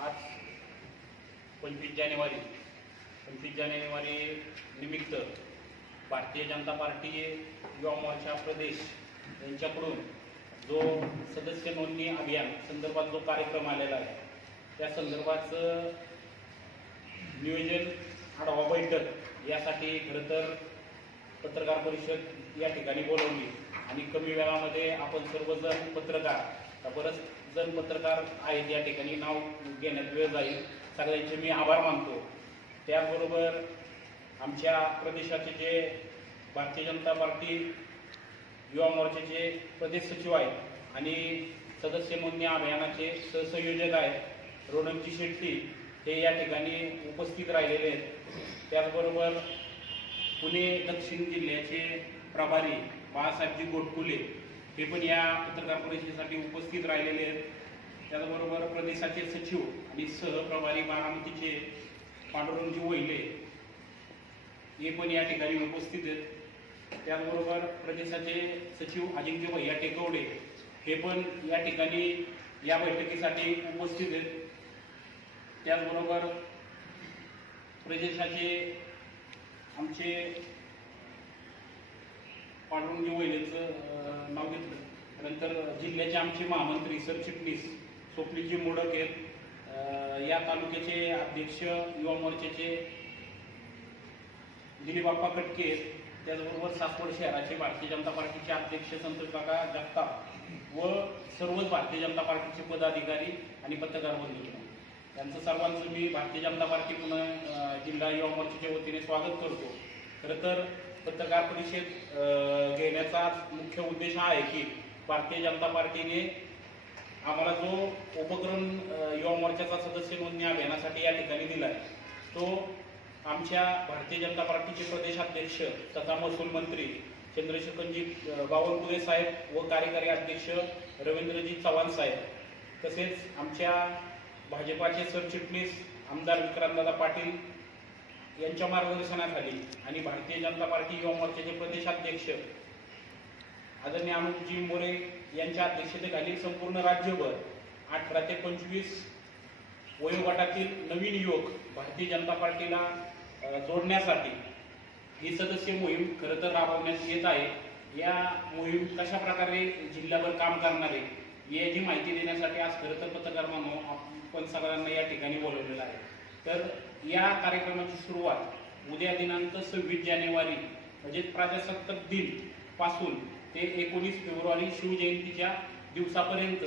आज पंचवीस जानेवारी पंचवीस जानेवारी निमित्त भारतीय जनता पार्टी युवा मोर्चा प्रदेश यांच्याकडून जो सदस्य नोंदणी अभियान संदर्भात जो कार्यक्रम आलेला आहे त्या संदर्भाचं नियोजन आढावा बैठक यासाठी खरं तर पत्रकार परिषद या ठिकाणी बोलवली. आणि कमी वेळामध्ये आपण सर्वजण पत्रकार आता बरंच जण पत्रकार आहेत या ठिकाणी नाव घेण्यात वेळ जाईल. सगळ्यांचे मी आभार मानतो. त्याचबरोबर आमच्या प्रदेशाचे जे भारतीय जनता पार्टी युवा मोर्चाचे प्रदेश सचिव आहेत आणि सदस्य नोंदणी अभियानाचे सहसंयोजक आहेत रोडमजी शेट्टी हे या ठिकाणी उपस्थित राहिलेले आहेत. त्याचबरोबर पुणे दक्षिण जिल्ह्याचे प्रभारी बाळासाहेबजी गोटकुले हे पण या पत्रकार परिषदेसाठी उपस्थित राहिलेले आहेत. त्याचबरोबर प्रदेशाचे सचिव आणि सहप्रभारी बारामतीचे पांडुरंगजी वहिले हे पण या ठिकाणी उपस्थित आहेत. त्याचबरोबर प्रदेशाचे सचिव अजिंक्य भैया टेकवडे हे पण या ठिकाणी या बैठकीसाठी उपस्थित आहेत. त्याचबरोबर प्रदेशाचे आमचे पांडुरंगी वैलेचं नाव घेतलं. नंतर जिल्ह्याचे आमचे महामंत्री सरचिटणीस स्वप्नीजी मोडक आहेत. या तालुक्याचे अध्यक्ष युवा मोर्चाचे दिलीबाप्पा कटके आहेत. त्याचबरोबर सासवड शहराचे भारतीय जनता पार्टीचे अध्यक्ष संतोषकाका जगताप व सर्वच भारतीय जनता पार्टीचे पदाधिकारी आणि पत्रकार बंधू त्यांचं सर्वांचं मी भारतीय जनता पार्टी पुन्हा जिल्हा युवा मोर्चाच्या वतीने स्वागत करतो. खरं तर पत्रकार परिषद घेण्याचा मुख्य उद्देश हा आहे की भारतीय जनता पार्टीने आम्हाला जो उपक्रम युवा मोर्चाचा सदस्य नोंदणी अभियानासाठी या ठिकाणी दिला आहे तो आमच्या भारतीय जनता पार्टीचे प्रदेशाध्यक्ष तथा महसूल मंत्री चंद्रशेखरजी अं, बावनकुळे साहेब व कार्यकारी अध्यक्ष रवींद्रजी चव्हाण साहेब तसेच आमच्या भाजपाचे सरचिटणीस आमदार विक्रांतदादा पाटील यांच्या मार्गदर्शनाखाली आणि भारतीय जनता पार्टी युवा मोर्चाचे प्रदेशाध्यक्ष आदरणीय अनुपजी मोरे यांच्या अध्यक्षतेखाली संपूर्ण राज्यभर अठरा ते पंचवीस वयोगटातील नवीन युवक भारतीय जनता पार्टीला जोडण्यासाठी ही सदस्य मोहीम खरं तर राबवण्यात येत आहे. या मोहीम कशा प्रकारे जिल्ह्याभर काम करणार आहे याची माहिती देण्यासाठी आज खरं तर पत्रकार मानव आपण सगळ्यांना या ठिकाणी बोलवलेलं आहे. तर या कार्यक्रमाची सुरुवात उद्या दिनांक सव्वीस जानेवारी म्हणजे प्रजासत्ताक दिनपासून ते एकोणीस फेब्रुवारी शिवजयंतीच्या दिवसापर्यंत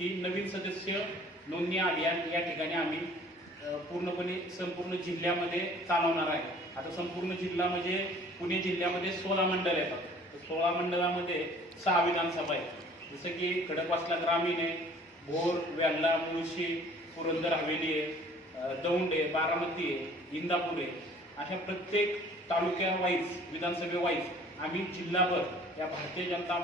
ही नवीन सदस्य नोंदणी अभियान या ठिकाणी आम्ही पूर्णपणे संपूर्ण जिल्ह्यामध्ये चालवणार आहे. आता संपूर्ण जिल्हा म्हणजे पुणे जिल्ह्यामध्ये सोळा मंडळ येतात सोळा मंडळामध्ये सहा विधानसभा आहेत. जसं की खडकवासला ग्रामीण आहे भोर वेल्ला मुळशी पुरंदर हवेली आहे. दौंड आहे बारामती आहे इंदापूर आहे अशा प्रत्येक तालुक्या वाईज विधानसभे वाईज आम्ही जिल्हाभर या भारतीय जनता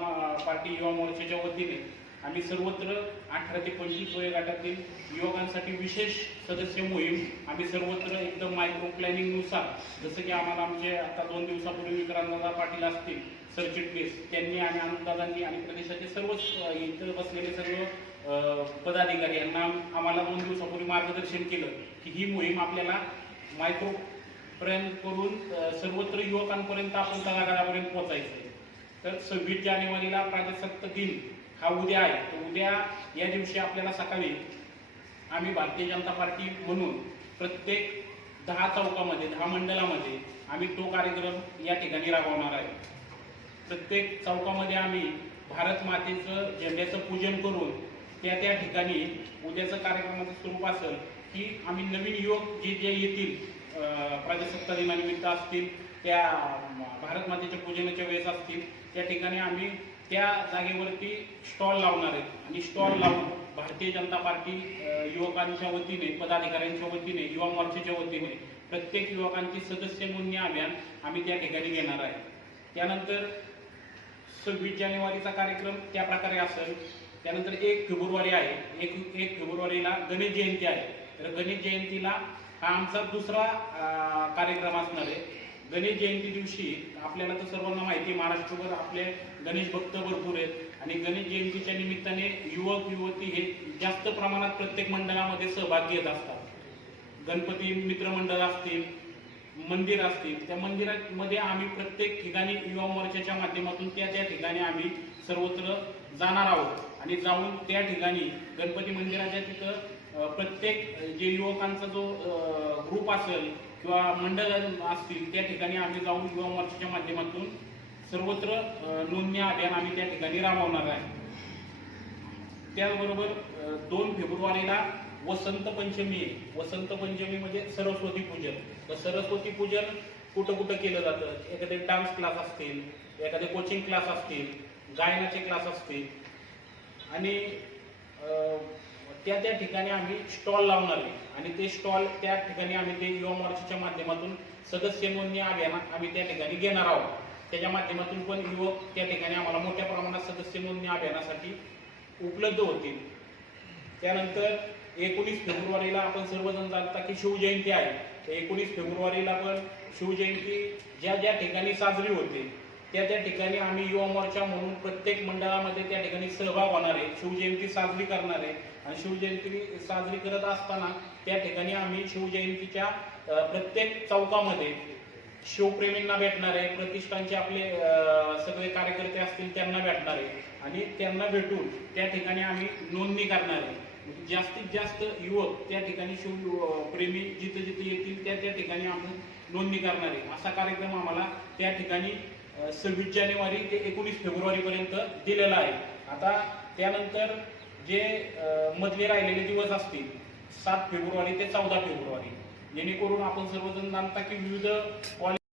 पार्टी युवा मोर्चाच्या वतीने आम्ही सर्वत्र अठरा ते पंचवीस वयोगटातील युवकांसाठी विशेष सदस्य मोहीम आम्ही सर्वत्र एकदम मायक्रो प्लॅनिंगनुसार जसं की आम्हाला आमचे आता दोन दिवसापूर्वी विक्रांतदादा पाटील असतील सरचिटणीस त्यांनी आणि आनंददादांनी आणि प्रदेशाचे सर्वच इथं बसलेले सर्व पदाधिकारी यांना आम्हाला दोन दिवसापूर्वी मार्गदर्शन केलं की ही मोहीम आपल्याला मायक्रो पर्यंत करून सर्वत्र युवकांपर्यंत आपण तळागाळापर्यंत पोहोचायचं आहे. तर सव्वीस जानेवारीला प्रजासत्ताक दिन हा उद्या आहे. तर उद्या या दिवशी आपल्याला सकाळी आम्ही भारतीय जनता पार्टी म्हणून प्रत्येक दहा चौकामध्ये दहा मंडळामध्ये आम्ही तो कार्यक्रम या ठिकाणी राबवणार आहे. प्रत्येक चौकामध्ये आम्ही भारत मातेचं झेंड्याचं पूजन करून त्या त्या ठिकाणी उद्याचं कार्यक्रमाचं स्वरूप असेल की आम्ही नवीन युवक जे जे येतील अं, प्रजासत्ताक दिनानिमित्त असतील त्या भारत मातेच्या पूजनाच्या वेळेस असतील त्या ठिकाणी आम्ही त्या जागेवरती स्टॉल लावणार आहेत. आणि स्टॉल लावून भारतीय जनता पार्टी युवकांच्या वतीने पदाधिकाऱ्यांच्या वतीने युवा मोर्चाच्या वतीने प्रत्येक युवकांची सदस्य नोंदणी अभियान आम्ही त्या ठिकाणी घेणार आहे. त्यानंतर सव्वीस जानेवारीचा कार्यक्रम त्या प्रकारे असेल. त्यानंतर एक फेब्रुवारी आहे. एक एक फेब्रुवारीला गणेश जयंती आहे. तर गणेश जयंतीला हा आमचा दुसरा कार्यक्रम असणार आहे. गणेश जयंती दिवशी आपल्याला तर सर्वांना माहिती आहे महाराष्ट्रभर आपले गणेश भक्त भरपूर आहेत. आणि गणेश जयंतीच्या निमित्ताने युवक युवती हे जास्त प्रमाणात प्रत्येक मंडळामध्ये सहभाग घेत असतात. गणपती मित्रमंडळ असतील मंदिर असतील त्या मंदिरामध्ये आम्ही प्रत्येक ठिकाणी युवा मोर्चाच्या माध्यमातून त्या त्या ठिकाणी आम्ही सर्वत्र जाणार आहोत. आणि जाऊन त्या ठिकाणी गणपती मंदिराच्या तिथं प्रत्येक जे युवकांचा जो ग्रुप असेल किंवा मंडळ असतील त्या ठिकाणी आम्ही जाऊन युवा मोर्चाच्या माध्यमातून सर्वत्र नोंदणी अभियान आम्ही त्या ठिकाणी राबवणार आहे. त्याचबरोबर दोन फेब्रुवारीला वसंत पंचमी आहे. वसंत पंचमी म्हणजे सरस्वती पूजन. तर सरस्वती पूजन कुठं कुठं केलं जातं? एखादे डान्स क्लास असतील एखादे कोचिंग क्लास असतील गायनाचे क्लास असतील. आणि त्या त्या ठिकाणी आम्ही स्टॉल लावणार आहे. आणि ते स्टॉल त्या ठिकाणी आम्ही ते युवा मोर्चाच्या माध्यमातून सदस्य नोंदणी अभियानात आम्ही त्या ठिकाणी घेणार आहोत. त्याच्या माध्यमातून पण युवक त्या ठिकाणी आम्हाला मोठ्या प्रमाणात सदस्य नोंदणी अभियानासाठी उपलब्ध होतील. त्यानंतर एकोणीस फेब्रुवारीला आपण सर्वजण जाणता की शिवजयंती आहे. तर एकोणीस फेब्रुवारीला पण शिवजयंती ज्या ज्या ठिकाणी साजरी होते त्या त्या ठिकाणी आम्ही युवा मोर्चा म्हणून प्रत्येक मंडळामध्ये त्या ठिकाणी सहभाग होणार आहे. शिवजयंती साजरी करणार आहे. आणि शिवजयंती साजरी करत असताना त्या ठिकाणी आम्ही शिवजयंतीच्या प्रत्येक चौकामध्ये शिवप्रेमींना भेटणार आहे. प्रतिष्ठानचे आपले सगळे कार्यकर्ते असतील त्यांना भेटणार आहे. आणि त्यांना भेटून त्या ठिकाणी आम्ही नोंदणी करणार आहे. म्हणजे जास्तीत जास्त युवक त्या ठिकाणी शिव प्रेमी जिथे जिथे येतील त्या त्या ठिकाणी आम्ही नोंदणी करणार आहे. असा कार्यक्रम आम्हाला त्या ठिकाणी सव्वीस जानेवारी ते एकोणीस फेब्रुवारीपर्यंत दिलेलं दिलेला आहे. आता त्यानंतर जे मधले राहिलेले दिवस असतील सात फेब्रुवारी ते चौदा फेब्रुवारी जेणेकरून आपण सर्वजण जाणता की विविध कॉलेज